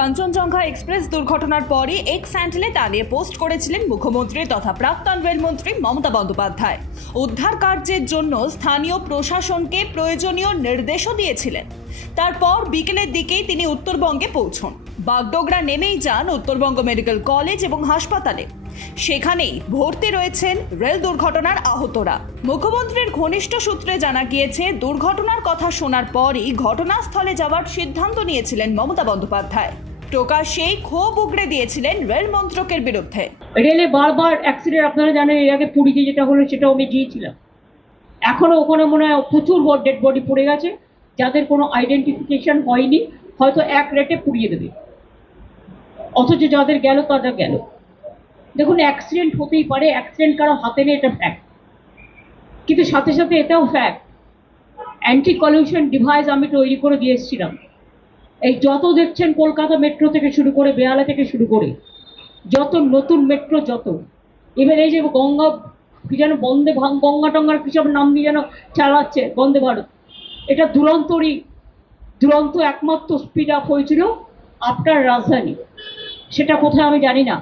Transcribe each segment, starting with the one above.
Kanchenjunga express দুর্ঘটনার পরই x স্যান্ডেলে তা নিয়ে পোস্ট করেছিলেন মুখ্যমন্ত্রী তথা প্রাক্তন রেলমন্ত্রী মমতা বন্দ্যোপাধ্যায়। উদ্ধার কার্যের জন্য স্থানীয় প্রশাসনকে প্রয়োজনীয় নির্দেশও দিয়েছিলেন। তারপর বিকেলের দিকেই তিনি উত্তরবঙ্গে পৌঁছন। বাগডোগরা নেমেই যান উত্তরবঙ্গ মেডিকেল কলেজ এবং হাসপাতালে। সেখানেই ভর্তি রয়েছেন রেল দুর্ঘটনার আহতরা। মুখ্যমন্ত্রীর ঘনিষ্ঠ সূত্রে জানা গিয়েছে, দুর্ঘটনার কথা শোনার পরই ঘটনাস্থলে যাওয়ার সিদ্ধান্ত নিয়েছিলেন মমতা বন্দ্যোপাধ্যায়। প্রকাশ্যেই ক্ষোভ উগড়ে দিয়েছিলেন রেল মন্ত্রকের বিরুদ্ধে। রেলে বারবার অ্যাক্সিডেন্ট আপনারা জানেন, এর আগে পুরীতে যেটা হলো, সেটাও আমি গিয়েছিলাম। এখনও ওখানে মনে হয় প্রচুর ডেড বডি পড়ে গেছে। যাদের কোনো আইডেন্টিফিকেশন হয়নি, হয়তো এক রেটে পুড়িয়ে দেবে। অথচ যাদের গেল, তাদের গেল। দেখুন অ্যাক্সিডেন্ট হতেই পারে অ্যাক্সিডেন্ট কারও হাতে নেই, এটা ফ্যাক্ট কিন্তু সাথে সাথে এটাও ফ্যাক্ট অ্যান্টি কলিউশন ডিভাইস আমি তৈরি করে দিয়ে এসেছিলাম। এই যত দেখছেন কলকাতা মেট্রো থেকে শুরু করে বেহালা থেকে শুরু করে, যত নতুন মেট্রো যত, এবার এই যে গঙ্গা কি যেন বন্দে গঙ্গা টঙ্গার কি সব নাম দিয়ে যেন চালাচ্ছে বন্দে ভারত, এটা দুরন্তরই, দুরন্ত একমাত্র স্পিড আপ হয়েছিল আপনার রাজধানী, সেটা কোথায় আমি জানি না,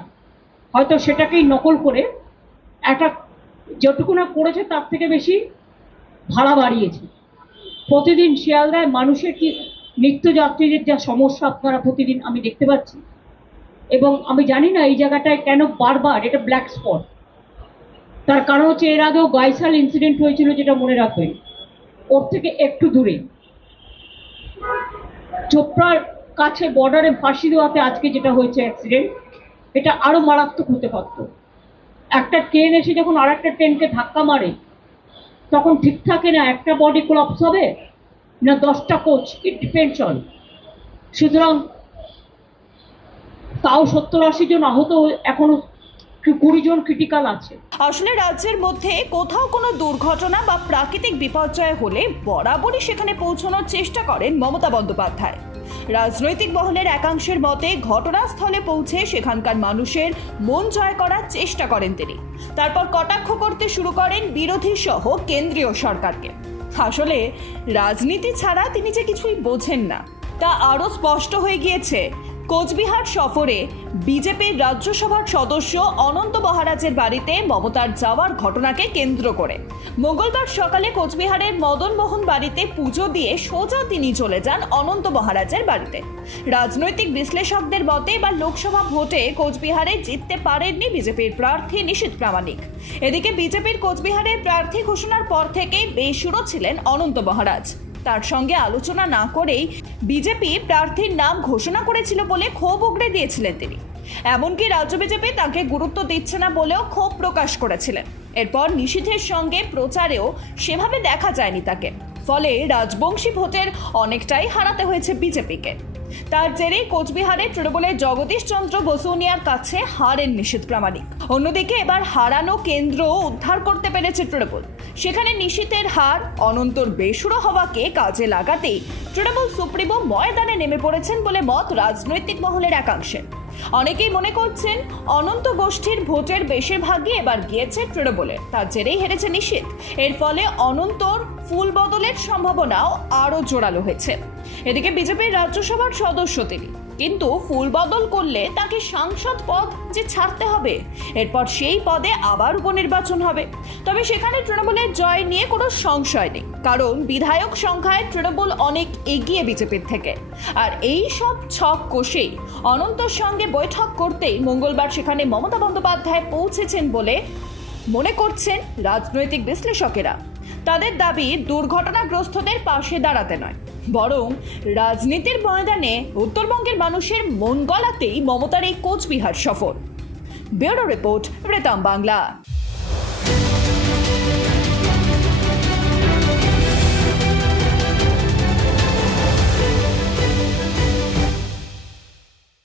হয়তো সেটাকেই নকল করে একটা যেটুকু না করেছে তার থেকে বেশি ভাড়া বাড়িয়েছে, প্রতিদিন শিয়ালদায় মানুষের কি নিত্যযাত্রীদের যা সমস্যা আপনারা প্রতিদিন আমি দেখতে পাচ্ছি। এবং আমি জানি না এই জায়গাটায় কেন বারবার এটা ব্ল্যাক স্পট তার কারণ হচ্ছে এর আগেও গাইসাল ইনসিডেন্ট হয়েছিল যেটা মনে রাখবেন। ওর থেকে একটু দূরে। চোপড়ার কাছে বর্ডারে ফাঁসি দেওয়াতে আজকে যেটা হয়েছে অ্যাক্সিডেন্ট এটা আরও মারাত্মক হতে পারত। একটা ট্রেন এসে যখন আর একটা ট্রেনকে ধাক্কা মারে, তখন ঠিক থাকে না একটা বডি কোলাপস হবে না দশটা কোচ ইট ডিপেন্ডস অন সুতরাং তাও সত্তর আশি জন আহত এখনও কুড়ি জন ক্রিটিক্যাল আছে। আসলে রাজ্যের মধ্যে কোথাও কোনো দুর্ঘটনা বা প্রাকৃতিক বিপর্যয় হলে বরাবরই সেখানে পৌঁছানোর চেষ্টা করেন মমতা বন্দ্যোপাধ্যায়। রাজনৈতিক মহলের একাংশের মতে ঘটনাস্থলে পৌঁছে সেখানকার মানুষের মন জয় করার চেষ্টা করেন তিনি। তারপর কটাক্ষ করতে শুরু করেন বিরোধী সহ কেন্দ্রীয় সরকারকে। আসলে রাজনীতি ছাড়া তিনি যে কিছুই বোঝেন না তা আরও স্পষ্ট হয়ে গিয়েছে। কোচবিহার সফরে বিজেপির রাজ্যসভার সদস্য অনন্ত মহারাজের বাড়িতে মমতার যাওয়ার ঘটনাকে কেন্দ্র করে। মঙ্গলবার সকালে কোচবিহারের মদন মোহন বাড়িতে পুজো দিয়ে সোজা তিনি চলে যান অনন্ত মহারাজের বাড়িতে। রাজনৈতিক বিশ্লেষকদের মতে এবার লোকসভা ভোটে কোচবিহারে জিততে পারেননি বিজেপির প্রার্থী নিশীথ প্রামাণিক। এদিকে বিজেপির কোচবিহারের প্রার্থী ঘোষণার পর থেকেই বেসুরো ছিলেন অনন্ত মহারাজ। তার সঙ্গে আলোচনা না করেই বিজেপি প্রার্থীর নাম ঘোষণা করেছিল বলে ক্ষোভ উগড়ে দিয়েছিলেন তিনি। এমনকি রাজ্য বিজেপি তাকে গুরুত্ব দিচ্ছে না বলেও ক্ষোভ প্রকাশ করেছিলেন। এরপর নিষিদ্ধের সঙ্গে প্রচারেও সেভাবে দেখা যায়নি তাকে। ফলে রাজবংশী ভোটের অনেকটাই হারাতে হয়েছে বিজেপিকে। তার জেরেই কোচবিহারে তৃণমূলের জগদীশ চন্দ্র বসুনিয়ার কাছে হারেন নিষিদ্ধ প্রামাণিক। অন্যদিকে এবার হারানো কেন্দ্র উদ্ধার করতে পেরেছে তৃণমূল। সেখানে নিশীথের হার অনন্তর বেসুরো হওয়াকে কাজে লাগাতেই তৃণমূল সুপ্রিমো ময়দানে নেমে পড়েছেন বলে মত রাজনৈতিক মহলের একাংশের। অনেকেই মনে করছেন অনন্ত গোষ্ঠীর ভোটের বেশিরভাগই এবার গিয়েছে তৃণমূলে তার জেরেই হেরেছে নিষেধ এর ফলে অনন্তর ফুল বদলের সম্ভাবনাও আরও জোরালো হয়েছে। এদিকে বিজেপির রাজ্যসভার সদস্য তিনি। কিন্তু ফুল বদল করলে তাকে সাংসদ পদ যে ছাড়তে হবে, এরপর সেই পদে আবার উপনির্বাচন হবে। তবে সেখানে তৃণমূলের জয় নিয়ে কোনো সংশয় নেই, কারণ বিধায়ক সংখ্যায় তৃণমূল অনেক এগিয়ে বিজেপির থেকে। আর এই সব ছক কষেই অনন্তর সঙ্গে বৈঠক করতেই মঙ্গলবার সেখানে মমতা বন্দ্যোপাধ্যায় পৌঁছেছেন বলে মনে করছেন রাজনৈতিক বিশ্লেষকেরা। তাদের দাবি দুর্ঘটনাগ্রস্তদের পাশে দাঁড়াতে নয়, বরং রাজনীতির ময়দানে উত্তরবঙ্গের মানুষের মন গলাতেই মমতার এই কোচবিহার সফর। ব্যুরো রিপোর্ট রেতাম বাংলা।